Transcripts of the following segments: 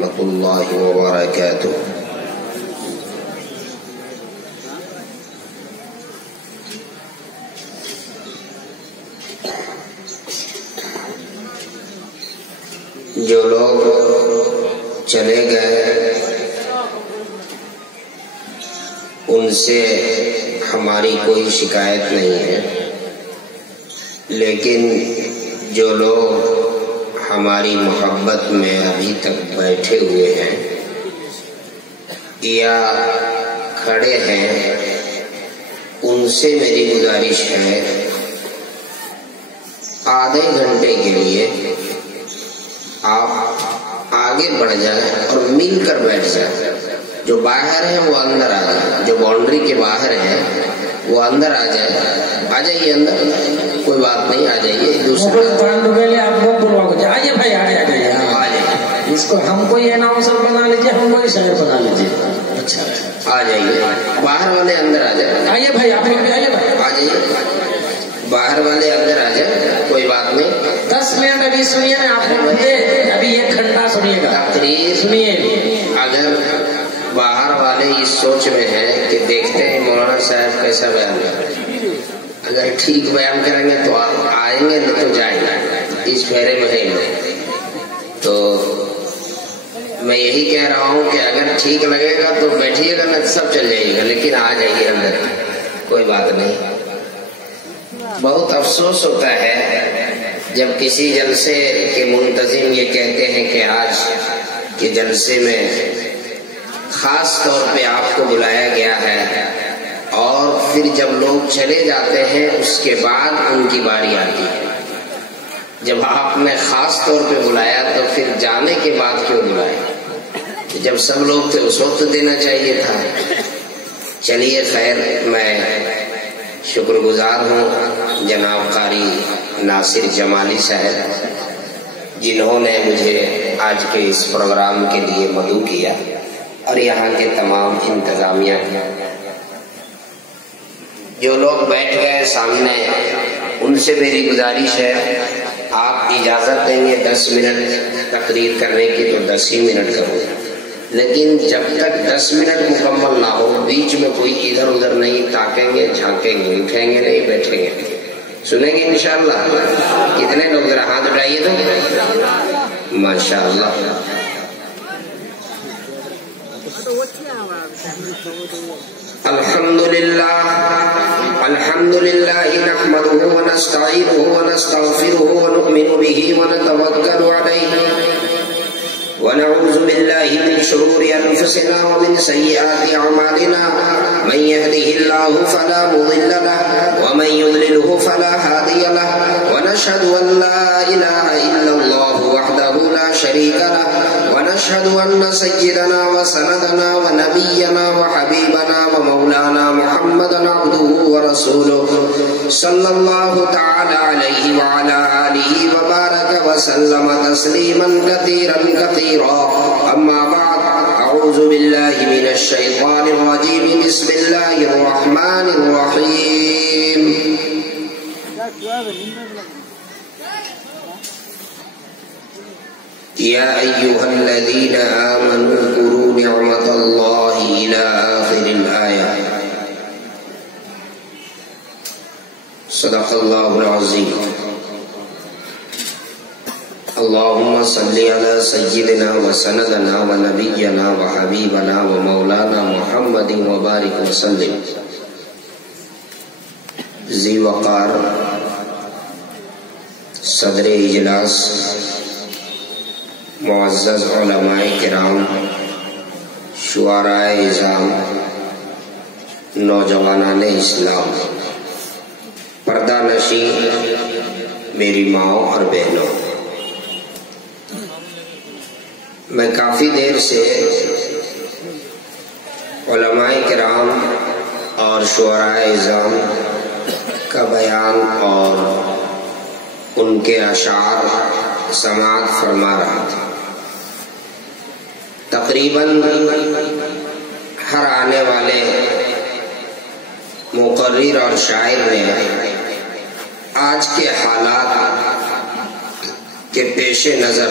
ورحمۃ اللہ وبرکاتہ۔ جو لوگ چلے گئے ان سے ہماری کوئی شکایت نہیں ہے، لیکن جو لوگ ہماری محبت میں ابھی تک بیٹھے ہوئے ہیں یا کھڑے ہیں، ان سے میری گزارش ہے آدھے گھنٹے کے لیے آپ آگے بڑھ جائیں اور مل کر بیٹھ جائیں۔ جو باہر ہیں وہ اندر آ جائیں، جو باؤنڈری کے باہر ہیں وہ اندر آ جائیے اندر، کوئی بات نہیں، آ جائیے۔ دوسرے آپ لوگ بلوا آئیے بھائی، آئیے اس کو، ہم کو یہ اناؤنسر بنا لیجیے، ہم کو شاعر بنا لیجیے۔ اچھا آ جائیے، باہر والے اندر آ جائیں۔ آئیے بھائی، آپ لوگ بھی آئیے بھائی، آ جائیے، باہر والے اندر آ جائیں، کوئی بات نہیں۔ 10 منٹ ابھی سنیے نا آپ لوگ، ابھی 1 گھنٹہ سنیے گا تقریر سنیے۔ اگر باہر والے اس سوچ میں ہے کہ دیکھتے ہیں مولانا صاحب کیسا بیان کریں، اگر ٹھیک بیان کریں گے تو آئیں گے، نہیں تو جائیں گے، اس پھیرے میں ہے۔ تو میں یہی کہہ رہا ہوں کہ اگر ٹھیک لگے گا تو بیٹھیے گا، نہ سب چل جائیے گا، لیکن آ جائیے اندر، کوئی بات نہیں۔ بہت افسوس ہوتا ہے جب کسی جلسے کے منتظم یہ کہتے ہیں کہ آج کے جلسے میں خاص طور پہ آپ کو بلایا گیا ہے، اور پھر جب لوگ چلے جاتے ہیں اس کے بعد ان کی باری آتی ہے۔ جب آپ نے خاص طور پہ بلایا تو پھر جانے کے بعد کیوں بلایا؟ جب سب لوگ تھے اس وقت دینا چاہیے تھا۔ چلیے خیر، میں شکر گزار ہوں جناب قاری ناصر جمالی صاحب، جنہوں نے مجھے آج کے اس پروگرام کے لیے مدعو کیا، اور یہاں کے تمام انتظامیہ۔ جو لوگ بیٹھ گئے سامنے، ان سے میری گزارش ہے آپ اجازت دیں گے 10 منٹ تقریر کرنے کی تو 10 ہی منٹ کروں، لیکن جب تک 10 منٹ مکمل نہ ہو بیچ میں کوئی ادھر ادھر نہیں تاکیں گے، جھانکیں گے، اٹھیں گے نہیں، بیٹھیں گے، سنیں گے انشاءاللہ۔ کتنے لوگ ذرا ہاتھ اٹھائیے تو، ماشاءاللہ۔ الحمد للہ نحمده ونستعینه ونستغفره ونؤمن به ونتوکل علیہ ونعوذ باللہ من شرور انفسنا ومن سیئات اعمالنا، من يهده الله فلا مضل له ومن يضلله فلا هادي له، ونشهد ان لا اله الا الله وحده لا شريك له، ونشهد ان سيدنا وسندنا ونبينا وحبيبنا ومولانا محمدا عبده ورسوله صلى الله تعالى عليه وعلى آله وبارك وسلم تسليما كثيرا كثيرا، أما بعد، أعوذ بالله من الشيطان الرجيم، بسم الله الرحمن الرحيم۔ يا أيها الذين آمنوا اذكروا نعمة الله إلى آخر الآية، صدق الله العظيم۔ اللهم صل على سيدنا وسندنا ونبينا وحبيبنا ومولانا محمد وبارك وسلم۔ ذی وقار صدر اجلاس، معزز علماء کرام، شعراء اعظام، نوجوانان اسلام، پردہ نشین میری ماؤں اور بہنوں، میں کافی دیر سے علماء کرام اور شعراء اعظام کا بیان اور ان کے اشعار سماعت فرما رہا تھا۔ تقریباً ہر آنے والے مقرر اور شاعر نے آج کے حالات کے پیش نظر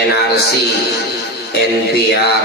NRC, NPR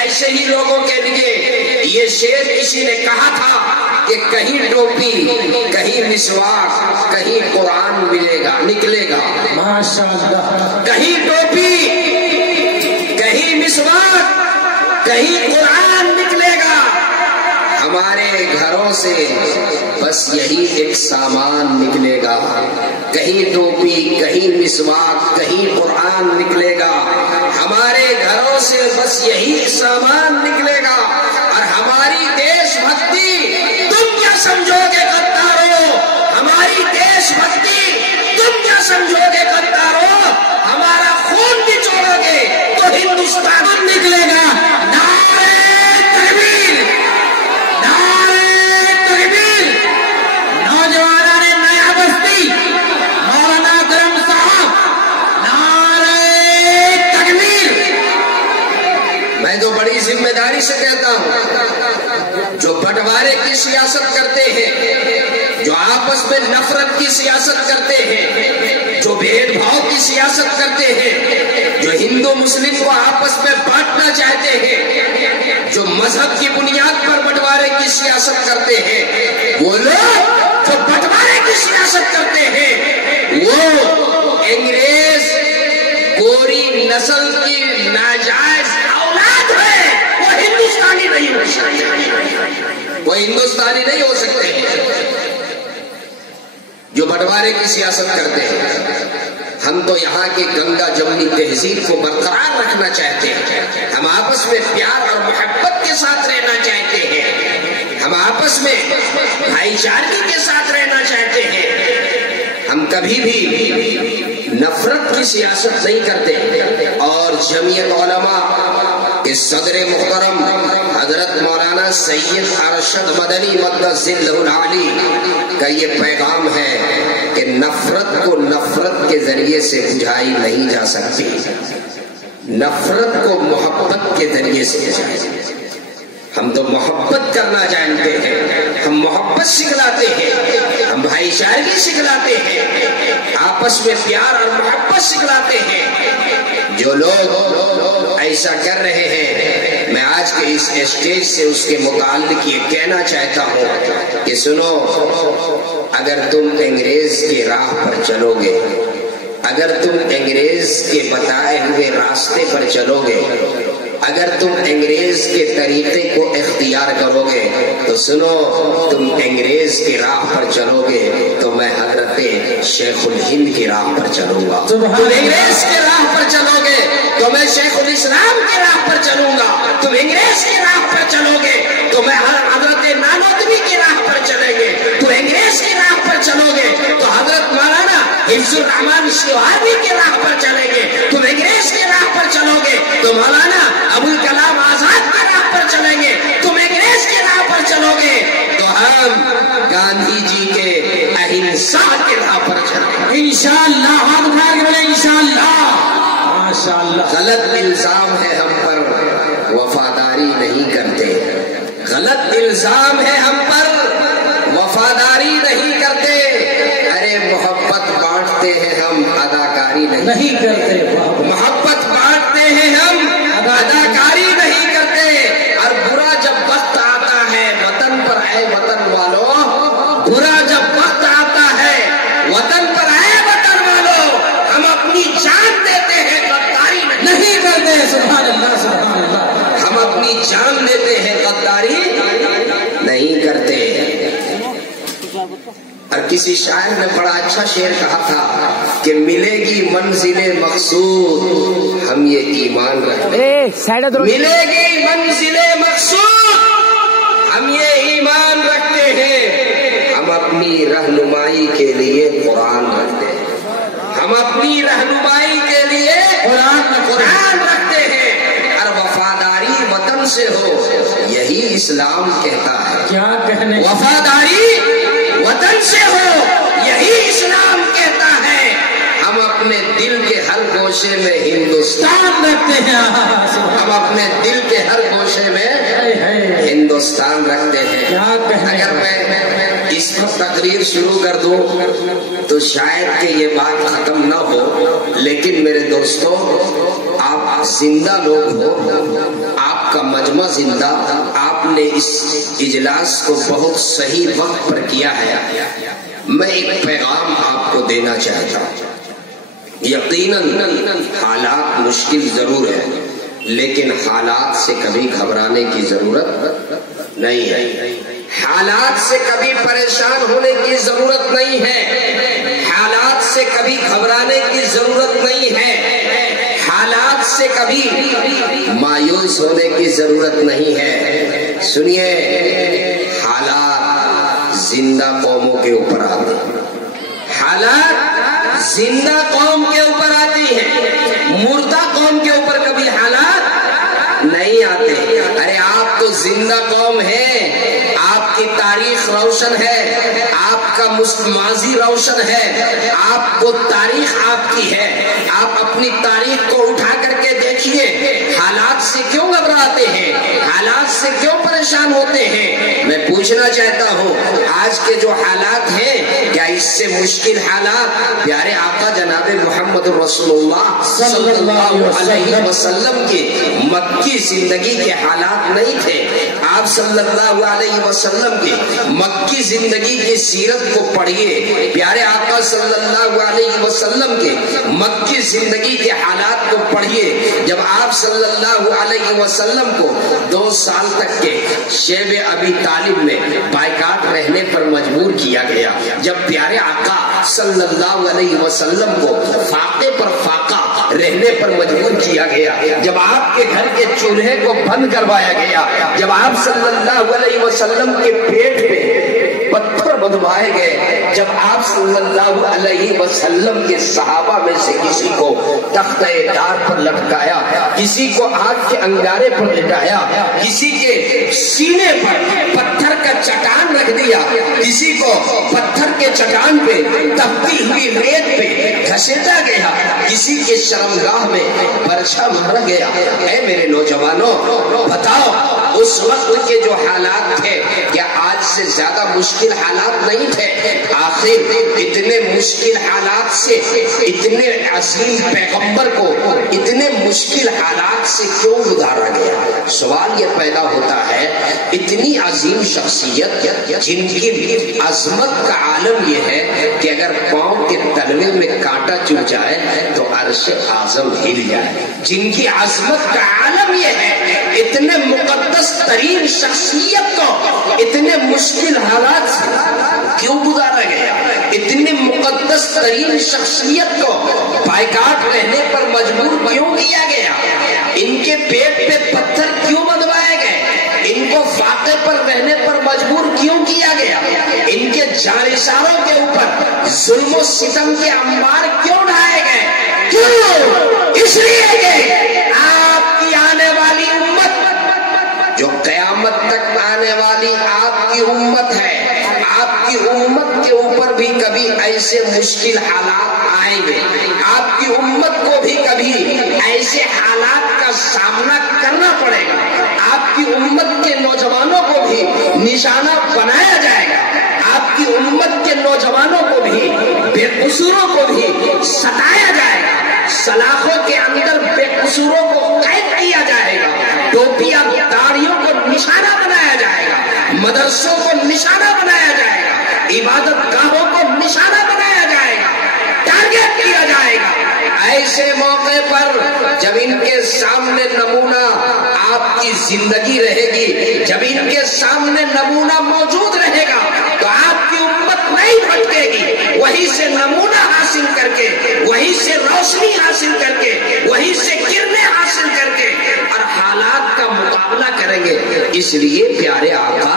ایسے ہی لوگوں کے لیے یہ شعر کسی نے کہا تھا کہ کہیں ٹوپی کہیں مسواک کہیں قرآن ملے گا نکلے گا. ماشاءاللہ. کہیں ٹوپی کہیں مسواک کہیں قرآن نکلے گا. ہمارے گھروں سے بس یہی ایک سامان نکلے گا. کہیں ٹوپی کہیں مسواک کہیں قرآن نکلے گا. ہمارے گھروں سے بس یہی سامان نکلے گا. اور ہماری دیش بھکتی تم کیا سمجھو گے غدارو؟ ہماری دیش بھکتی تم کیا سمجھو گے غدارو؟ ہمارا خون نچوڑو گے تو ہندوستان نکلے گا. ذمہ داری سے کہتا ہوں، جو بٹوارے کی سیاست کرتے ہیں، جو آپس میں نفرت کی سیاست کرتے ہیں، جو بھید بھاؤ کی سیاست کرتے ہیں، جو ہندو مسلم کو آپس میں بانٹنا چاہتے ہیں، جو مذہب کی بنیاد پر بٹوارے کی سیاست کرتے ہیں، وہ لوگ جو بٹوارے کی سیاست کرتے ہیں وہ انگریز گوری نسل کی ناجائز اولاد ہے. وہ ہندوستانی نہیں ہو سکتے. وہ ہندوستانی نہیں ہو سکتے جو بٹوارے کی سیاست کرتے ہیں. ہم تو یہاں کے گنگا جمنی تہذیب کو برقرار رکھنا چاہتے ہیں. ہم آپس میں پیار اور محبت کے ساتھ رہنا چاہتے ہیں. ہم آپس میں بھائی چارگی کے ساتھ رہنا چاہتے ہیں. ہم کبھی بھی نفرت کی سیاست نہیں کرتے. اور جمعیت علماء کے صدر محترم حضرت مولانا سید ارشد مدنی مقدس ذلہ العالی کا یہ پیغام ہے کہ نفرت کو نفرت کے ذریعے سے بجھائی نہیں جا سکتی. نفرت کو محبت کے ذریعے سے بجھائی. ہم تو محبت کرنا جانتے ہیں. ہم محبت سکھلاتے ہیں. ہم بھائی چارگی سکھلاتے ہیں. آپس میں پیار اور محبت سکھلاتے ہیں. جو لوگ ایسا کر رہے ہیں، میں آج کے اس اسٹیج سے اس کے متعلق یہ کہنا چاہتا ہوں کہ سنو، اگر تم انگریز کے راہ پر چلو گے، اگر تم انگریز کے بتائے ہوئے راستے پر چلو گے، اگر تم انگریز کے طریقے کو اختیار کرو گے تو سنو، تم انگریز کی راہ پر چلو گے تو میں حضرت شیخ الہند کی راہ پر چلوں گا. تم انگریز کی راہ پر چلو گے تو میں شیخ الاسلام کی راہ پر چلوں گا. تم انگریز کی راہ پر چلو گے تو میں حضرت نانوتوی کی راہ پر چلیں گے. تم انگریز کی راہ پر چلو گے تو حضرت مولانا حفظ الرحمان شیوانی کی راہ پر چلیں گے. تم انگریز کی راہ پر چلو گے تو مولانا ابوالکلام آزاد کی راہ پر چلیں گے. تم انگریز کی راہ پر چلو گے تو ہم گاندھی جی کے اہنسا کی راہ پر چلیں گے. انشاءاللہ. ہاتھ اٹھا کے بولے انشاءاللہ. ماشاءاللہ. غلط الزام ہے ہم پر، وفاداری نہیں کرتے. غلط الزام ہے ہم پر، وفاداری نہیں کرتے. ارے محبت بانٹتے ہیں ہم، اداکاری نہیں کرتے. محبت بانٹتے ہیں ہم، اداکاری نہیں کرتے. اور برا جب وقت آتا ہے وطن پر، اے وطن والوں، برا جب وقت آتا ہے وطن پر، اے وطن والوں، ہم اپنی جان دیتے ہیں، غداری نہیں کرتے. سبحان اللہ سبحان اللہ. ہم اپنی جان دیتے ہیں، غداری نہیں کرتے. اور کسی شاعر نے بڑا اچھا شعر کہا تھا کہ ملے گی منزل مقصود، ہم یہ ایمان رکھتے ہیں. ملے گی منزل مقصود، ہم یہ ایمان رکھتے ہیں. ہم اپنی رہنمائی کے لیے قرآن رکھتے ہیں. ہم اپنی رہنمائی کے لیے قرآن رکھتے ہیں. اور وفاداری وطن سے ہو، یہی اسلام کہتا ہے. کیا کہنے؟ وفاداری وطن سے ہو، یہی اسلام کہتا ہے. ہم اپنے دل کے ہر گوشے میں ہندوستان رکھتے ہیں. ہم اپنے دل کے ہر گوشے میں ہندوستان رکھتے ہیں. اگر میں اس پر تقریر شروع کر دوں تو شاید کہ یہ بات ختم نہ ہو، لیکن میرے دوستوں آپ زندہ لوگ ہو، آپ کا مجمع زندہ، آپ نے اس اجلاس کو بہت صحیح وقت پر کیا ہے۔ میں ایک پیغام آپ کو دینا چاہتا ہوں۔ یقیناً حالات مشکل ضرور ہے، لیکن حالات سے کبھی گھبرانے کی ضرورت نہیں ہے، حالات سے کبھی پریشان ہونے کی ضرورت نہیں ہے، حالات سے کبھی گھبرانے کی ضرورت نہیں ہے، حالات سے کبھی مایوس ہونے کی ضرورت نہیں ہے۔ سنیے، حالات زندہ قوموں کے اوپر آتے ہیں، حالات زندہ قوم کے اوپر آتی ہیں، مردہ قوم کے اوپر کبھی حالات نہیں آتے۔ ارے آپ تو زندہ قوم ہیں، آپ کی تاریخ روشن ہے، آپ کا ماضی روشن ہے، آپ کو تاریخ آپ کی ہے، آپ اپنی تاریخ کو اٹھا کر کے دیکھیے، حالات سے کیوں گھبراتے ہیں، حالات سے کیوں پریشان ہوتے ہیں؟ میں پوچھنا چاہتا ہوں، آج کے جو حالات ہیں کیا اس سے مشکل حالات پیارے آقا جناب محمد رسول اللہ صلی اللہ علیہ وسلم کے مکی زندگی کے حالات نہیں تھے؟ آپ صلی اللہ علیہ وسلم کی مکی زندگی کی سیرت کو پڑھیے، پیارے آقا صلی اللہ علیہ وسلم کے مکی زندگی کے حالات کو پڑھیے۔ جب آپ صلی اللہ علیہ وسلم کو 2 سال تک کے شیب ابی طالب میں بائیکاٹ رہنے پر مجبور کیا گیا، جب پیارے آقا صلی اللہ علیہ وسلم کو فاقے پر فاقہ رہنے پر مجبور کیا گیا، جب آپ کے گھر کے چولہے کو بند کروایا گیا، جب آپ صلی اللہ علیہ وسلم کے پیٹ پہ پتھر بندھوائے گئے، جب آپ صلی اللہ علیہ وسلم کے صحابہ میں سے کسی کو تختہ دار پر لٹکایا، کسی کو آگ کے انگارے پر لٹایا، کسی کے سینے پر پتھر کا چٹان رکھ دیا، کسی کو پتھر کے چٹان پہ تپتی ہوئی ریت پہ گھسیٹا گیا، کسی کے شرمگاہ میں برچھا مارا گیا۔ اے میرے نوجوانوں، بتاؤ اس وقت کے جو حالات تھے کیا آج سے زیادہ مشکل حالات نہیں تھے؟ آخر اتنے مشکل حالات سے اتنے عظیم پیغمبر کو اتنے مشکل حالات سے کیوں گزارا گیا؟ سوال یہ پیدا ہوتا ہے، اتنی عظیم شخصیت جن کی عظمت کا عالم یہ ہے کہ اگر پاؤں کے تلوے میں کانٹا چبھ جائے تو عرش اعظم ہل جائے، جن کی عظمت کا عالم یہ ہے، اتنے مقدس ترین شخصیت کو اتنے مشکل حالات سے کیوں گزارا گیا؟ اتنی مقدس ترین شخصیت کو بائیکاٹ رہنے پر مجبور کیوں کیا گیا؟ ان کے پیٹ پہ پتھر کیوں بندھوائے گئے؟ ان کو فاقے پر رہنے پر مجبور کیوں کیا گیا؟ ان کے جانشاروں کے اوپر ظلم و ستم کے انبار کیوں ڈھائے گئے؟ کیوں؟ اس لیے کہ آپ کی آنے والی امت، جو قیامت تک آنے والی آپ کی امت ہے، آپ کی امت کے اوپر بھی کبھی ایسے مشکل حالات آئیں گے، آپ کی امت کو بھی کبھی ایسے حالات کا سامنا کرنا پڑے گا، آپ کی امت کے نوجوانوں کو بھی نشانہ بنایا جائے گا، آپ کی امت کے نوجوانوں کو بھی، بے قصوروں کو بھی ستایا جائے گا، سلاخوں کے اندر بے قصوروں کو قید کیا جائے گا، ٹوپیاں داڑھیوں کو نشانہ بنایا جائے گا، مدرسوں کو نشانہ بنایا جائے گا، عبادت گاہوں کو نشانہ بنایا جائے گا، ٹارگٹ کیا جائے گا۔ ایسے موقع پر جب ان کے سامنے نمونہ آپ کی زندگی رہے گی، جب ان کے سامنے نمونہ موجود رہے گا تو آپ کی امت نہیں بھٹکے گی، وہیں سے نمونہ حاصل کر کے، وہیں سے روشنی حاصل کر کے، وہیں سے کرنیں حاصل کر کے اور حالات کا مقابلہ کریں گے۔ اس لیے پیارے آقا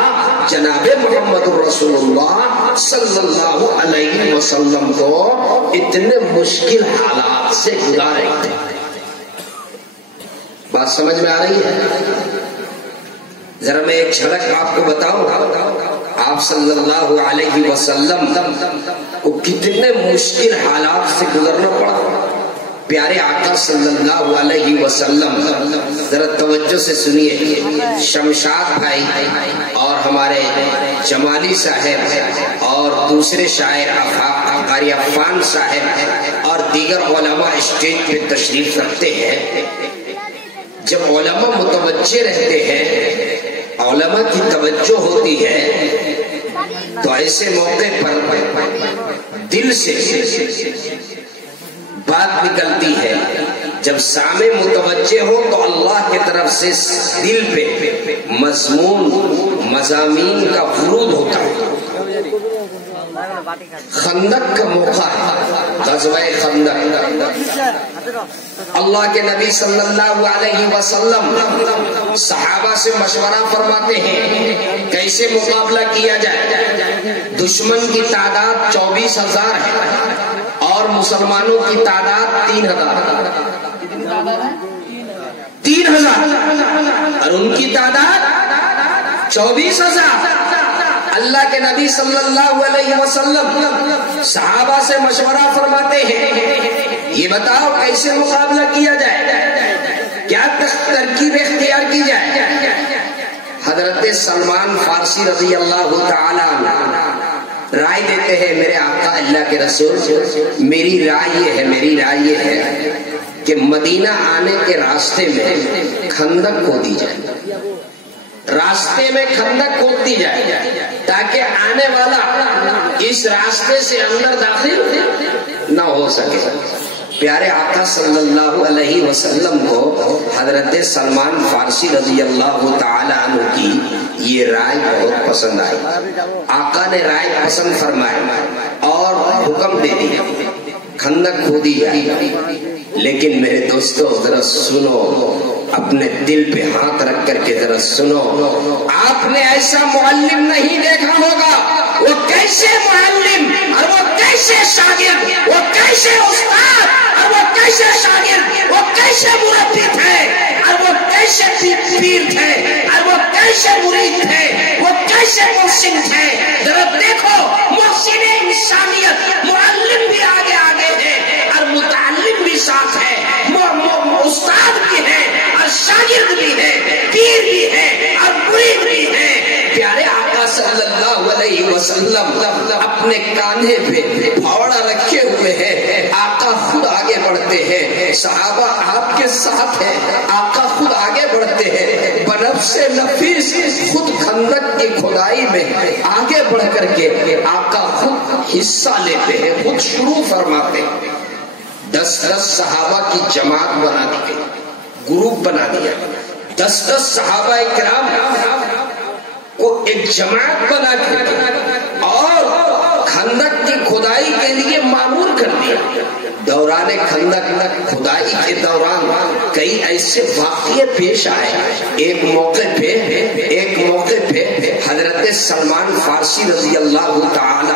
جناب محمد رسول اللہ صلی اللہ علیہ وسلم کو اتنے مشکل حالات سے گزارے تھے۔ بات سمجھ میں آ رہی ہے؟ ذرا میں ایک جھلک آپ کو بتاؤں، آپ صلی اللہ علیہ وسلم کو کتنے مشکل حالات سے گزرنا پڑا۔ پیارے آقا صلی اللہ علیہ وسلم، ذرا توجہ سے سنیے، شمشاد بھائی اور ہمارے جمالی صاحب اور دوسرے شاعر قاری عفان صاحب اور دیگر علماء اسٹیج پہ تشریف رکھتے ہیں۔ جب علماء متوجہ رہتے ہیں، علماء کی توجہ ہوتی ہے، تو ایسے موقع پر دل سے بات نکلتی ہے۔ جب سامع متوجہ ہو تو اللہ کی طرف سے دل پہ مضامین کا ورود ہوتا ہے۔ خندق کا موقع ہے، غزوہ خندق۔ اللہ کے نبی صلی اللہ علیہ وسلم صحابہ سے مشورہ فرماتے ہیں کیسے مقابلہ کیا جائے۔ دشمن کی تعداد 24,000 ہے اور مسلمانوں کی تعداد 3,000 اور ان کی تعداد 24,000۔ اللہ کے نبی صلی اللہ علیہ وسلم صحابہ سے مشورہ فرماتے ہیں یہ بتاؤ کیسے مقابلہ کیا جائے، کیا ترکیب اختیار کی جائے۔ حضرت سلمان فارسی رضی اللہ تعالی عنہ رائے دیتے ہیں، میرے آقا اللہ کے رسول، میری رائے یہ ہے کہ مدینہ آنے کے راستے میں خندق کھودی جائے، راستے میں خندق کھودی جائے تاکہ آنے والا اس راستے سے اندر داخل نہ ہو سکے۔ پیارے آقا صلی اللہ علیہ وسلم کو حضرت سلمان فارسی رضی اللہ تعالی عنہ کی یہ رائے بہت پسند آئی۔ آقا نے رائے پسند فرمایا اور حکم دے دیا خندق کھودی جائے۔ لیکن میرے دوستو ذرا سنو، اپنے دل پہ ہاتھ رکھ کر کے ذرا سنو، آپ نے ایسا معلم نہیں دیکھا ہوگا، وہ کیسے معلم اور وہ کیسے شاگرد، وہ کیسے استاد اور وہ کیسے شاگرد، وہ کیسے مربی تھے اور وہ کیسے پیر تھے اور وہ کیسے مرید تھے، وہ کیسے محسن تھے۔ ذرا دیکھو، محسن انسانیت، معلم بھی آگے ہے اور متعلم بھی ساتھ ہے، استاد بھی ہے اور شاگرد بھی ہے، پیر بھی ہے اور مرید بھی ہے۔ پیارے آقا صلی اللہ علیہ وسلم اپنے کاندھے پہ پھاوڑا رکھے ہوئے ہیں، آقا خود آگے بڑھتے ہیں، صحابہ آپ کے ساتھ ہیں، آقا خود آگے بڑھتے ہیں، بنفس نفیس خود خندق کی کھدائی میں آگے بڑھ کر کے آقا خود حصہ لیتے ہیں، خود شروع فرماتے ہیں۔ 10 صحابہ کی جماعت بنا دی گئی، گروپ بنا دیا، 10 صحابہ کرام کو ایک جماعت بنا کے اور خندق کی کھدائی کے لیے مامور کر دیا۔ دوران خندق کھدائی کے دوران کئی ایسے واقعے پیش آئے۔ ایک موقع پہ حضرت سلمان فارسی رضی اللہ تعالی